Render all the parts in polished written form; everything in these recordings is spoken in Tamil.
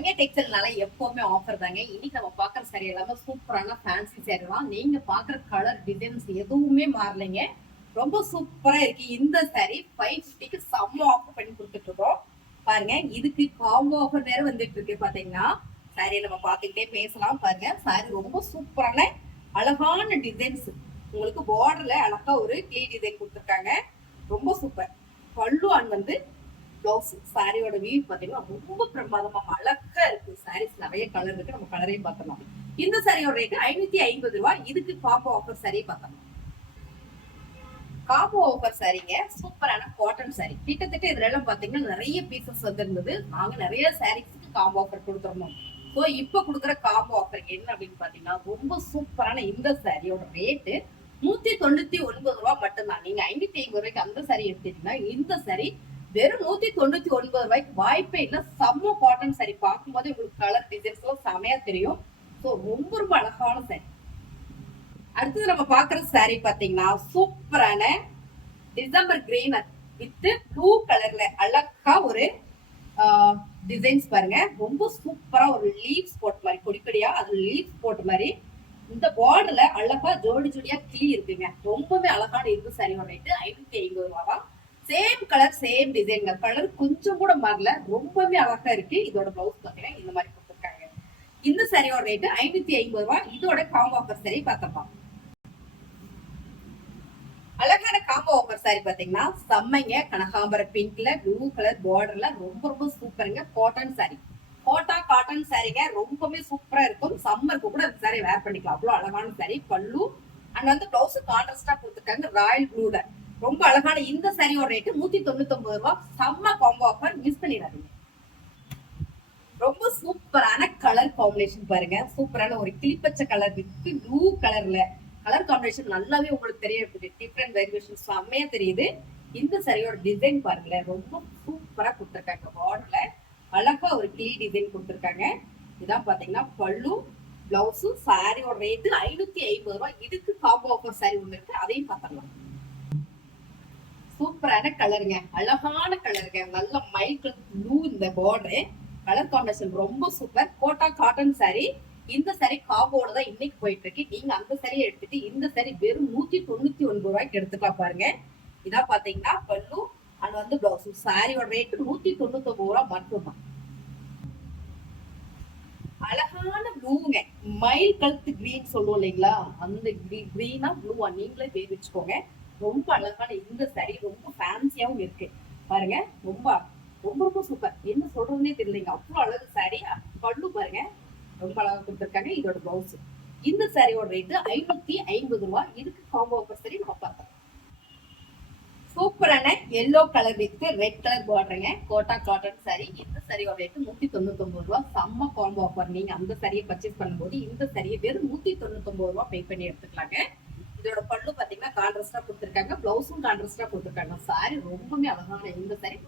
சங்கே டெக்ஸ்டைல்னால எப்பவுமே ஆஃபர் தாங்க. இன்னைக்கு நம்ம பாக்குற சாரி எல்லாமே சூப்பரான ஃபேன்சி சாரி தான். நீங்க பாக்குற கலர் டிசைன்ஸ் எதுவுமே மாறலைங்க. ரொம்ப சூப்பரா இருக்கு. இந்த சாரி 550க்கு செம்ம ஆஃபர் பண்ணி கொடுத்துட்டு இருக்கோம். பாருங்க, இதுக்கு காம்போ ஆஃபர் வேற வந்துட்டு இருக்கு. பாத்தீங்கன்னா சாரியை நம்ம பாத்துக்கிட்டே பேசலாம். பாருங்க, சாரி ரொம்ப சூப்பரான அழகான டிசைன்ஸ். உங்களுக்கு பார்டர்ல அழகா ஒரு கிளி டிசைன் கொடுத்துருக்காங்க. ரொம்ப சூப்பர். பல்லு அண்ட் வந்து பிளவுஸ். சாரியோட வியூ பாத்தீங்கன்னா ரொம்ப பிரமாதமா அழகா இருக்கு. சாரீஸ் நிறைய கலர் இருக்கு. நம்ம கலரையும் பார்த்தலாம். இந்த சாரியோட ரேட் 550 ரூபாய். இதுக்கு காம்போ ஆஃபர் சாரி பார்த்தலாம். காம்போ ஆஃபர் சாரிங்க, சூப்பரான காட்டன் சாரி. கிட்டத்தட்ட இதுல எல்லாம் பாத்தீங்கன்னா நிறைய பீசஸ் வந்திருந்தது. நாங்க நிறைய சாரீஸ்க்கு காம்போ ஆஃபர் கொடுத்துருந்தோம். ஸோ இப்ப கொடுக்குற காம்போ ஆஃபர் என்ன அப்படின்னு பாத்தீங்கன்னா, ரொம்ப சூப்பரான இந்த சாரியோட ரேட்டு 199 ரூபாய் மட்டும்தான். நீங்க 550 ரூபாய்க்கு அந்த சாரி எடுத்தீங்கன்னா இந்த சாரி வெறும் 199 ரூபாய்க்கு வாய்ப்பே இல்லை. செம்ம காட்டன் சாரி. பார்க்கும்போது உங்களுக்கு கலர் டிசைன்ஸ் எல்லாம் செமையா தெரியும். ஸோ ரொம்ப ரொம்ப அழகான சாரி. அடுத்தது நம்ம பாக்குற சாரி பாத்தீங்கன்னா சூப்பரான டிசம்பர் கிரீன் வித் ப்ளூ கலர்ல அழகா ஒரு டிசைன்ஸ் பாருங்க. ரொம்ப சூப்பரா ஒரு லீவ்ஸ் போட்ட மாதிரி, கொடிக்கொடியா அது லீவ்ஸ் போட்ட மாதிரி இந்த பார்டர்ல அழகா ஜோடி ஜோடியா கிளி இருக்குங்க. ரொம்பவே அழகான இந்த சாரியோட ரேட்டு 550 ரூபா. Same colour same design. Colour கொஞ்சம் கூட மாறல. ரொம்பவே அழகா இருக்கு. இதோட பிளவுஸ் பாத்தீங்கன்னா இந்த மாதிரி கொடுத்துருக்காங்க. இந்த சாரியோட ரேட்டு 550 ரூபாய். இதோட காம்போ ஆஃபர் சாரி பார்த்தப்பா. அழகான காம்போ ஆஃபர் சாரி பாத்தீங்கன்னா செம்மைங்க. கனகாம்பர பிங்க்ல ப்ளூ கலர் பார்டர்ல ரொம்ப ரொம்ப சூப்பருங்க. காட்டன் சாரி, கோட்டா காட்டன் சாரிங்க. ரொம்பவே சூப்பரா இருக்கும். சம்மருக்கு கூட அந்த சாரி வேர் பண்ணிக்கலாம். அவ்வளவு அழகான சாரி. பல்லு அண்ட் வந்து பிளவுஸ் கான்ட்ராஸ்டா கொடுத்துருக்காங்க ராயல் ப்ளூல. ரொம்ப அழகான இந்த சாரியோட ரேட்டு 199 ரூபாய். செம்ம காம்போ ஆஃபர், மிஸ் பண்ணிடாதீங்க. ரொம்ப சூப்பரான கலர் காம்பினேஷன் பாருங்க. சூப்பரான ஒரு கிளிப்பச்சை கலர் வித் ப்ளூ கலர்ல கலர் காம்பினேஷன் நல்லாவே உங்களுக்கு தெரியுது. டிஃப்ரெண்ட் வேரியேஷன் செம்மையா தெரியுது. இந்த சாரியோட டிசைன் பாருங்களேன், ரொம்ப சூப்பரா கொடுத்துருக்காங்க. பார்டர்ல அழகா ஒரு கிளி டிசைன் கொடுத்துருக்காங்க. இதான் பாத்தீங்கன்னா பல்லு பிளவுஸ். சாரியோட ரேட்டு 550 ரூபாய். இதுக்கு காம்போ ஆஃபர் சாரி ஒண்ணு இருக்கு, அதையும் பார்த்துடலாம். சூப்பரான கலருங்க, அழகான கலருங்க. நல்ல மைல் ப்ளூ இந்த பார்டர். கலர் காம்பினேஷன் ரொம்ப சூப்பர். Kota cotton sorry. இந்த சாரி காம்போட தான் இன்னைக்கு போயிட்டு இருக்கு. நீங்க அந்த சாரியை எடுத்துட்டு இந்த சாரி வெறும் 199 ரூபாய்க்கு எடுத்துக்கலாம். பாருங்க, இதான் பாத்தீங்கன்னா பல்லு அண்ட் வந்து பிளவுஸ். சாரியோட ரேட்டு 199 ரூபாய் மட்டும்தான். அழகான ப்ளூங்க, மயில் கழுத்து கிரீன் சொல்லுவோம் இல்லைங்களா, அந்த கிரீனா ப்ளூவா நீங்களே பேர் வச்சுக்கோங்க. ரொம்ப அழகான இந்த சாரி. ரொம்ப ஃபேன்சியாவும் இருக்கு பாருங்க. ரொம்ப ரொம்ப ரொம்ப சூப்பர். என்ன சொல்றதுன்னே தெரியலைங்க, அவ்வளவு அழகு சாரி. பல்லு பாருங்க ரொம்ப அழகா கொடுத்துருக்காங்க. இதோட பிளவுஸ். இந்த சாரியோட ரேட்டு 550 ரூபாய். இதுக்கு காம்போ ஆஃபர் சாரி நம்ம பார்த்தோம். சூப்பரான yellow colour with red colour பார்டருங்க. Kota cotton sorry. இந்த சாரியோட ரேட்டு 199 ரூபாய். செம்ம காம்போ ஆஃபர். நீங்க அந்த சாரியை பர்ச்சேஸ் பண்ணும்போது இந்த சாரியை வெறும் 199 ரூபாய் பே பண்ணி எடுத்துக்கலாங்க. இதோட பல்லு பாத்தீங்கன்னா கான்ட்ராஸ்டா கொடுத்துருக்காங்க. பிளவுஸும் கான்ட்ராஸ்டா கொடுத்துருக்காங்க. சாரி ரொம்பவே அழகான இந்த சாரி.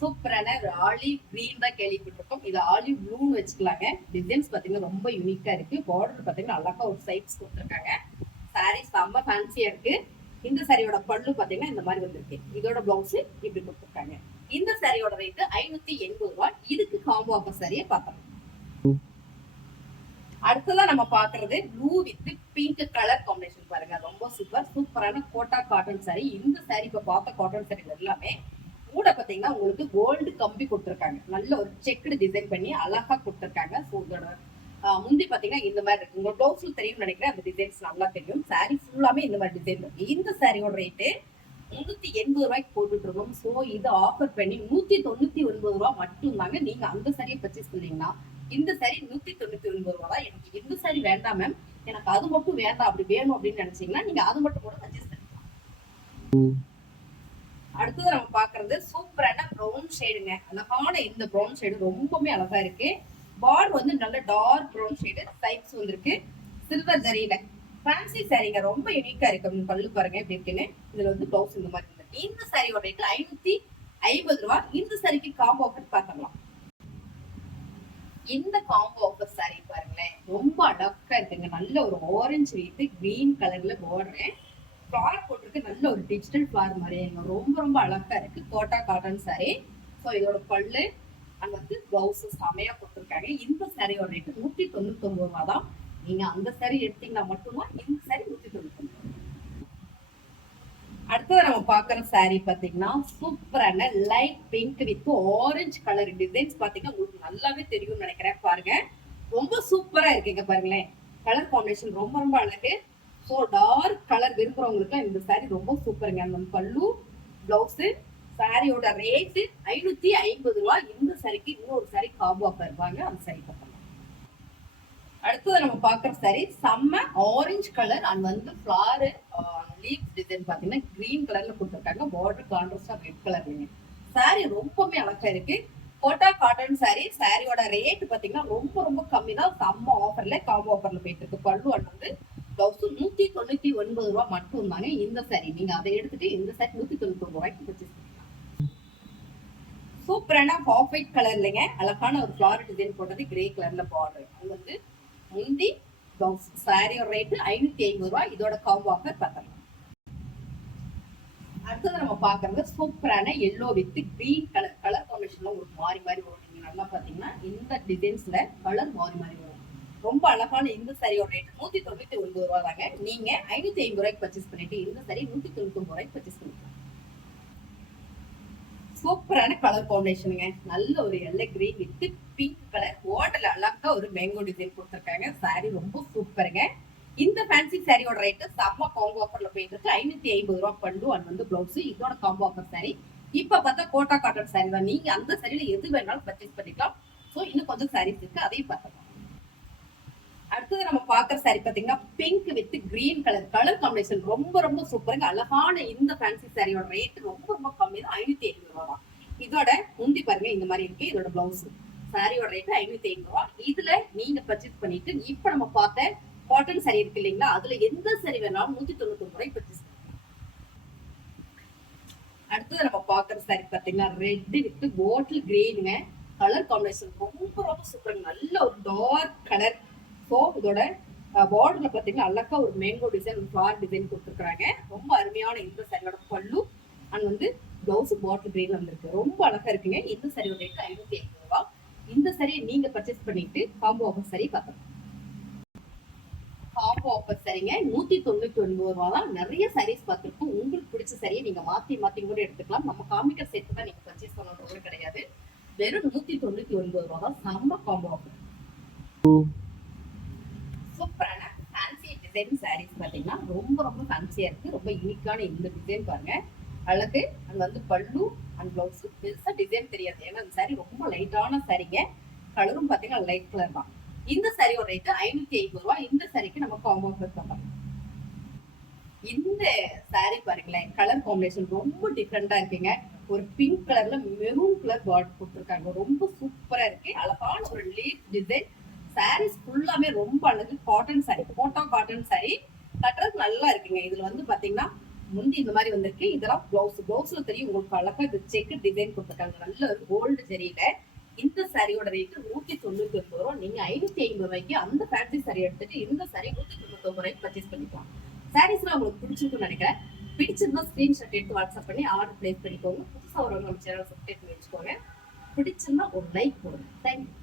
சூப்பரான ஆலிவ் கிரீன் தான் கேள்விப்பட்டிருக்கோம். இது ஆலிவ் ப்ளூன்னு வச்சுக்கலாங்க. டிசைன்ஸ் பாத்தீங்கன்னா ரொம்ப யூனிக்கா இருக்கு. பார்டர் பாத்தீங்கன்னா அழகா ஒரு சைட்ஸ் கொடுத்துருக்காங்க. சாரி செம்ம ஃபேன்சியா இருக்கு. இந்த சாரியோட பல்லு பாத்தீங்கன்னா இந்த மாதிரி வந்திருக்கு. இதோட பிளவுஸ் இப்படி கொடுத்துருக்காங்க. இந்த சாரியோட ரேட்டு 580 ரூபாய். இதுக்கு காம்போ ஆஃபர் சாரியை பார்த்தோம். அடுத்ததான் நம்ம பாக்குறது blue with pink colour combination பாருங்க. ரொம்ப சூப்பர். சூப்பரான கோட்டா காட்டன் சாரி. இந்த சாரி இப்ப பார்த்த காட்டன் சாரி எல்லாமே கூட பாத்தீங்கன்னா உங்களுக்கு கோல்டு கம்பி கொடுத்துருக்காங்க. நல்ல ஒரு செக்குடு டிசைன் பண்ணி அழகா கொடுத்துருக்காங்க. ஸோ இதோட முந்தி பாத்தீங்கன்னா இந்த மாதிரி இருக்கு. உங்க பிளவுஸ்ல தெரியும் நினைக்கிறேன். அந்த டிசைன்ஸ் நல்லா தெரியும். சாரி ஃபுல்லாமே இந்த மாதிரி டிசைன் இருக்கு. இந்த சாரியோட ரேட்டு 380 ரூபாய்க்கு போட்டுட்டு இருக்கோம். ஸோ இதை ஆஃபர் பண்ணி 199 ரூபாய் மட்டும் தாங்க. நீங்க அந்த சாரியை பர்ச்சேஸ் பண்ணீங்கன்னா இந்த சாரி 199 ரூபாய் தான். எனக்கு இந்த சாரி வேண்டாம் மேம், எனக்கு அது மட்டும் வேண்டாம், அப்படி வேணும் அப்படின்னு நினைச்சீங்கன்னா நீங்க அது மட்டும் கூட பர்ச்சேஸ் பண்ணிக்கலாம். அடுத்தது நம்ம பாக்குறது சூப்பரான ப்ரௌன் ஷேடுங்க. அழகான இந்த ப்ரௌன் ஷேடு ரொம்பவே அழகா இருக்கு. பார்டர் வந்து நல்ல டார்க் ப்ரௌன் ஷேடு. சைட்ஸ் வந்திருக்கு சில்வர் ஜரியில. ஃபேன்சி சாரிங்க, ரொம்ப யூனிக்கா இருக்கு. பல்லு பாருங்க எப்படி இருக்குன்னு. இதுல வந்து பிளவுஸ் இந்த மாதிரி இருக்கு. இந்த சாரியோட ரேட்டு 550 ரூபாய். இந்த சாரிக்கு காம்போ ஆஃபர் பார்க்கலாம். இந்த காம்போ ஆஃபர் சாரி பாருங்களேன், ரொம்ப அழகா இருக்குங்க. நல்ல ஒரு ஆரஞ்சு வித் கிரீன் கலர்ல பார்டர். ஃபிளார் போட்டிருக்கு. நல்ல ஒரு டிஜிட்டல் ஃபிளார் மாதிரி ரொம்ப ரொம்ப அழகா இருக்கு. Kota cotton sorry. ஸோ இதோட பல்லு அங்க வந்து பிளவுஸ் செமையா கொடுத்துருக்காங்க. இந்த சாரியோட ரேட் 199 ரூபா தான். நீங்க அந்த சாரி எடுத்தீங்கன்னா மட்டும்தான் இந்த சாரி 199. அடுத்தது நம்ம பாக்குற சாரி பாத்தீங்கன்னா சூப்பரான light pink with orange colour designs பாத்தீங்கன்னா உங்களுக்கு நல்லாவே தெரியும்னு நினைக்கிறேன். பாருங்க ரொம்ப சூப்பரா இருக்குங்க. பாருங்களேன் கலர் காம்பினேஷன் ரொம்ப ரொம்ப அழகு. ஸோ டார்க் கலர் விரும்புறவங்களுக்கு இந்த சாரி ரொம்ப சூப்பருங்க. அந்த பல்லு பிளவுஸ் சாரியோட ரேட்டு 550 ரூபா. இந்த சாரிக்கு இன்னொரு சாரி காம்போ ஆஃபர் இருப்பாங்க. அந்த சாரி பார்க்கலாம். அடுத்தது நம்ம பாக்குற சாரி செம்ம ஆரஞ்சு கலர் அண்ட் வந்து ஃபிளார் லீவ்ஸ் டிசைன் பாத்தீங்கன்னா கிரீன் கலர்ல கொடுத்துருக்காங்க. பார்டர் கான்ட்ராஸ்டா ரெட் கலர்லங்க. சாரி ரொம்பவே அழகா இருக்கு. கோட்டா காட்டன் சாரி. சாரியோட ரேட் பாத்தீங்கன்னா ரொம்ப ரொம்ப கம்மி தான். செம்ம ஆஃபர்ல காம்போ ஆஃபர்ல போயிட்டு இருக்கு. பல்லு அண்ட் வந்து பிளவுஸ் 199 ரூபா மட்டும் தாங்க இந்த சாரி. நீங்க அதை எடுத்துட்டு இந்த சாரி 199 ரூபாய்க்கு பர்ச்சேஸ் பண்ணலாம். சூப்பரான ஆஃப் ஒயிட் கலர் இல்லைங்க. அழகான ஒரு ஃபிளார் டிசைன் போட்டது கிரே கலர்ல பார்டர். அது வந்து முந்தி பிளவுஸ். சாரியோட ரேட்டு 550 ரூபாய். இதோட காம்போ ஆஃபர் பார்க்கலாம். அடுத்தது நம்ம பாக்குறது சூப்பரான yellow with green colour. Colour காம்பினேஷன்ல ஒரு மாறி மாறி வரும். நீங்க நல்லா பாத்தீங்கன்னா இந்த டிசைன்ஸ்ல கலர் மாறி மாறி வரும். ரொம்ப அழகான இந்த சாரியோட ரேட் 199 ரூபா தாங்க. நீங்க 550 ரூபாய்க்கு பர்ச்சேஸ் பண்ணிட்டு இந்த சாரி 199 ரூபாய்க்கு பர்ச்சேஸ் பண்ணிக்கலாம். சூப்பரான கலர் காம்பினேஷனுங்க. நல்ல ஒரு yellow green with pink colour வாட்டர்ல அழகா ஒரு மேங்கோ டிசைன் கொடுத்துருக்காங்க. சாரி ரொம்ப சூப்பருங்க. இந்த ஃபேன்சி சாரியோட ரேட்டு செம்ம காம்போ ஆஃபர்ல போயிட்டு இருக்கு. 550 ரூபா பல்லு அண்ட் வந்து பிளவுஸ். இதோட காம்போ ஆஃபர் சாரி. இப்ப பார்த்தா கோட்டா காட்டன் சாரி தான். நீங்க அந்த சாரியில எது வேணாலும் பர்ச்சேஸ் பண்ணிக்கலாம். சோ இன்னும் கொஞ்சம் சாரீஸ் இருக்கு, அதையும் பார்க்கலாம். அடுத்தது நம்ம பாக்குற சாரி பாத்தீங்கன்னா pink with green colour. Colour combination ரொம்ப ரொம்ப சூப்பருங்க. அழகான இந்த ஃபேன்சி சாரியோட ரேட் ரொம்ப ரொம்ப கம்மி தான். 550 ரூபா தான். இதோட முந்தி பாருங்க இந்த மாதிரி இருக்கு. இதோட பிளவுஸ். சாரியோட ரேட் 550 ரூபா. இதுல நீங்க பர்ச்சேஸ் பண்ணிட்டு இப்ப நம்ம பார்த்த காட்டன் சாரி இருக்கு இல்லைங்களா, அதுல எந்த சாரி வேணாலும் 199 ரூபாய் பர்ச்சேஸ் பண்ணலாம். அடுத்தது நம்ம பாக்குற சாரி பாத்தீங்கன்னா red with bottle green. Colour combination ரொம்ப ரொம்ப சூப்பருங்க. நல்ல ஒரு டார்க் கலர். ஸோ இதோட பார்டர்ல பாத்தீங்கன்னா அழகா ஒரு மேங்கோ டிசைன் ஃபிளார் டிசைன் கொடுத்துருக்காங்க. ரொம்ப அருமையான இந்த சாரியோட பல்லு அண்ட் வந்து பிளவுஸ் பாட்டில் கிரீன் வந்திருக்கு. ரொம்ப அழகா இருக்குங்க. இந்த சாரியோட ரேட் 550 ரூபா. இந்த சாரியை நீங்க பர்ச்சேஸ் பண்ணிட்டு காம்போ ஆஃபர் சாரி பார்க்கலாம். காம்போ ஆஃபர் சரிங்க 199 ரூபா தான். நிறைய சாரீஸ் பார்த்துருக்கோம். உங்களுக்கு பிடிச்ச சாரியை நீங்க மாத்தி மாத்தி கூட எடுத்துக்கலாம். நம்ம காமிக்கிற சேர்த்து தான் நீங்க பர்ச்சேஸ் பண்ணணும் கிடையாது. வெறும் 199 ரூபா தான். செம்ம காம்போ ஆஃபர். சூப்பரான ஃபேன்சி டிசைன் சாரீஸ் பாத்தீங்கன்னா ரொம்ப ரொம்ப ஃபேன்சியா இருக்கு. ரொம்ப யூனிக்கான இந்த டிசைன் பாருங்க. அழகு அண்ட் வந்து பல்லு அண்ட் பிளவுஸ். பெருசா டிசைன் தெரியாது. ஏன்னா இந்த சாரி ரொம்ப லைட்டான சாரிங்க. கலரும் பாத்தீங்கன்னா லைட் கலர் தான். இந்த சாரியோட ரேட் 550 ரூபாய். இந்த சாரிக்கு நம்ம காம்போ ஆஃபர் பண்ணலாம். இந்த சாரி பாருங்களேன் கலர் காம்பினேஷன் ரொம்ப டிஃப்ரெண்டா இருக்குங்க. ஒரு பிங்க் கலர்ல மெரூன் கலர் பார்டர் கொடுத்துருக்காங்க. ரொம்ப சூப்பரா இருக்கு. அழகான ஒரு லீஃப் டிசைன். சாரீஸ் ஃபுல்லாமே ரொம்ப அழகு. Cotton sari, Kota cotton sari. கட்டுறது நல்லா இருக்குங்க. இதுல வந்து பாத்தீங்கன்னா முந்தி இந்த மாதிரி வந்திருக்கு. இதெல்லாம் பிளவுஸ். பிளவுஸ்ல தெரியும் உங்களுக்கு அழகா இது செக் டிசைன் கொடுத்துருக்காங்க. நல்ல ஒரு கோல்டு ஜெரியில. இந்த சாரியோட ரேட் 199 ரூபா. நீங்க 550 ரூபாய்க்கு அந்த ஃபேன்சி சாரி எடுத்துட்டு இந்த சாரி 199 ரூபாய்க்கு பர்ச்சேஸ் பண்ணிக்கலாம். சாரீஸ்லாம் உங்களுக்கு பிடிச்சிருக்குன்னு நினைக்கிறேன். பிடிச்சிருந்தா ஸ்கிரீன்ஷாட் எடுத்து வாட்ஸ்அப் பண்ணி ஆர்டர் பிளேஸ் பண்ணிக்கோங்க. புதுசா ஒரு நம்ம சேனல் சப்ஸ்கிரைப் பண்ணி வச்சுக்கோங்க. பிடிச்சிருந்தா ஒரு லைக் போடுங்க. தேங்க்யூ.